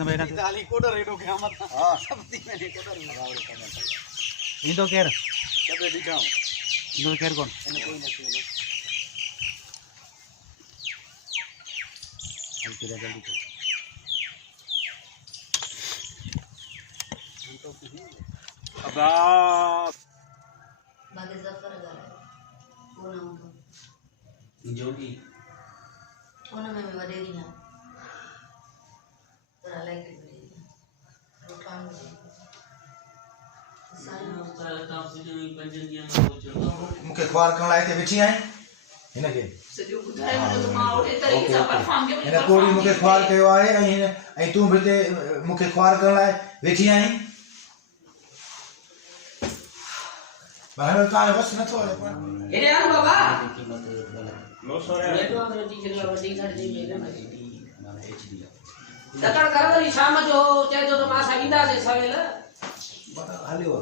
में बैठा दाली कोडर रेडो के मत हां सब्जी में कोडर इन तो केर सब दिखाऊं इन तो केर कौन એને કોઈ નથી जल्दी जल्दी कर अबा बाकी जफर गया पूनम को जोगी पूनम में वडेगी ना पर आई लाइक इट रोटान मुखे ख्वार करण लाइ हिते वेठी आहीं हिन खे सॼो ॿुधाए मुंहिंजो त मां ओड़े तरीक़े सां परफॉर्म कयो हिन कोड़ी मूंखे ख्वार कयो आहे ऐं तूं बि हिते मूंखे ख्वार करण लाइ वेठी आहीं पर तव्हांजो बस नथो हले पर हेॾे हल बाबा लो सोरे हेॾो अंग्रेजी जॻह वॾी घटि ॾेई तकड़ कर वरी शाम जो चइजो त मां सां ईंदासीं सवेल हलियो